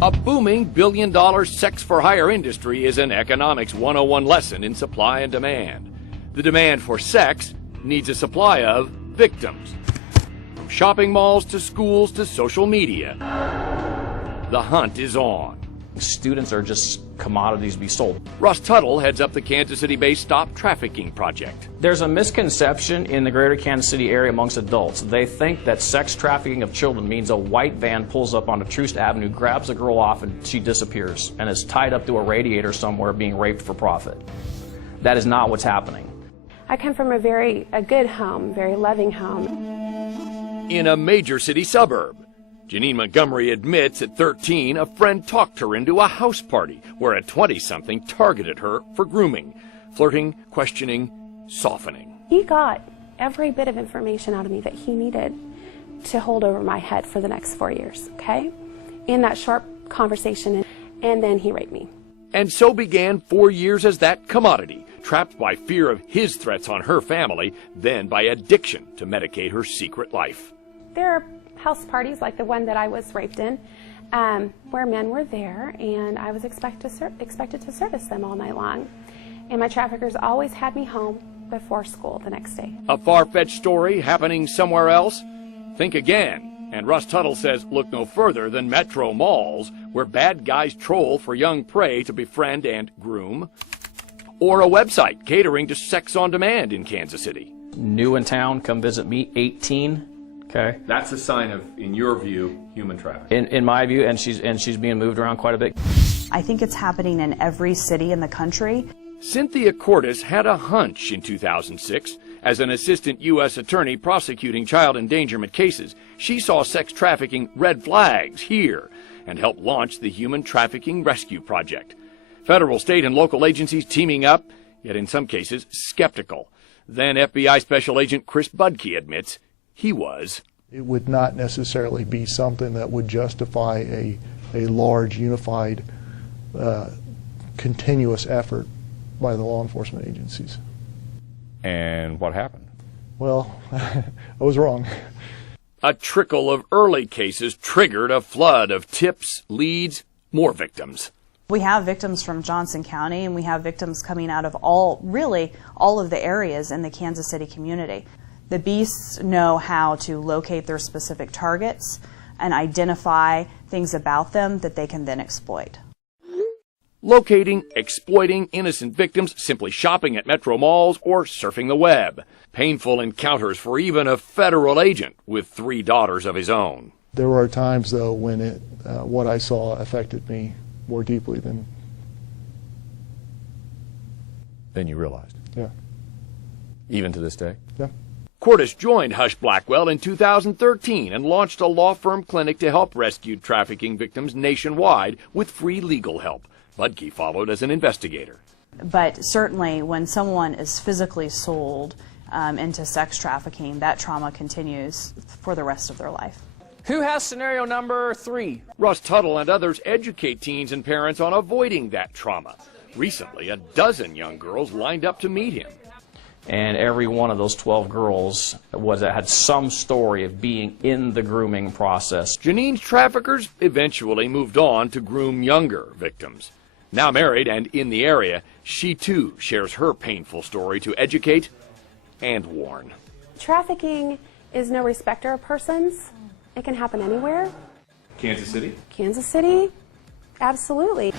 A booming billion-dollar sex-for-hire industry is an economics 101 lesson in supply and demand. The demand for sex needs a supply of victims. From shopping malls to schools to social media, the hunt is on. Students are just commodities to be sold. Russ Tuttle heads up the Kansas City-based Stop Trafficking Project. There's a misconception in the greater Kansas City area amongst adults. They think that sex trafficking of children means a white van pulls up onto Troost Avenue, grabs a girl off, and she disappears and is tied up to a radiator somewhere being raped for profit. That is not what's happening. I come from a good home, very loving home. In a major city suburb, Janine Montgomery admits at 13 a friend talked her into a house party where a 20-something targeted her for grooming, flirting, questioning, softening. He got every bit of information out of me that he needed to hold over my head for the next 4 years, okay? In that short conversation, and then he raped me. And so began 4 years as that commodity, trapped by fear of his threats on her family, then by addiction to medicate her secret life. There are house parties like the one that I was raped in, where men were there, and I was expected to service them all night long. And my traffickers always had me home before school the next day. A far-fetched story happening somewhere else? Think again. And Russ Tuttle says look no further than metro malls, where bad guys troll for young prey to befriend and groom. Or a website catering to sex on demand in Kansas City. New in town, come visit me, 18. Okay. That's a sign of, in your view, human trafficking. In my view, and she's being moved around quite a bit. I think it's happening in every city in the country. Cynthia Cordes had a hunch in 2006. As an assistant U.S. attorney prosecuting child endangerment cases, she saw sex trafficking red flags here and helped launch the Human Trafficking Rescue Project. Federal, state, and local agencies teaming up, yet in some cases skeptical. Then FBI Special Agent Chris Budke admits he was. It would not necessarily be something that would justify a large, unified, continuous effort by the law enforcement agencies. And what happened? Well, I was wrong. A trickle of early cases triggered a flood of tips, leads, more victims. We have victims from Johnson County, and we have victims coming out of all of the areas in the Kansas City community. The beasts know how to locate their specific targets and identify things about them that they can then exploit. Locating, exploiting innocent victims simply shopping at metro malls or surfing the web. Painful encounters for even a federal agent with 3 daughters of his own. There were times, though, when what I saw affected me more deeply than you realized? Yeah. Even to this day? Yeah. Cordes joined Hush Blackwell in 2013 and launched a law firm clinic to help rescued trafficking victims nationwide with free legal help. Budke followed as an investigator. But certainly when someone is physically sold into sex trafficking, that trauma continues for the rest of their life. Who has scenario number 3? Russ Tuttle and others educate teens and parents on avoiding that trauma. Recently, a dozen young girls lined up to meet him. And every one of those 12 girls had some story of being in the grooming process. Janine's traffickers eventually moved on to groom younger victims. Now married and in the area, she too shares her painful story to educate and warn. Trafficking is no respecter of persons. It can happen anywhere. Kansas City? Kansas City? Absolutely.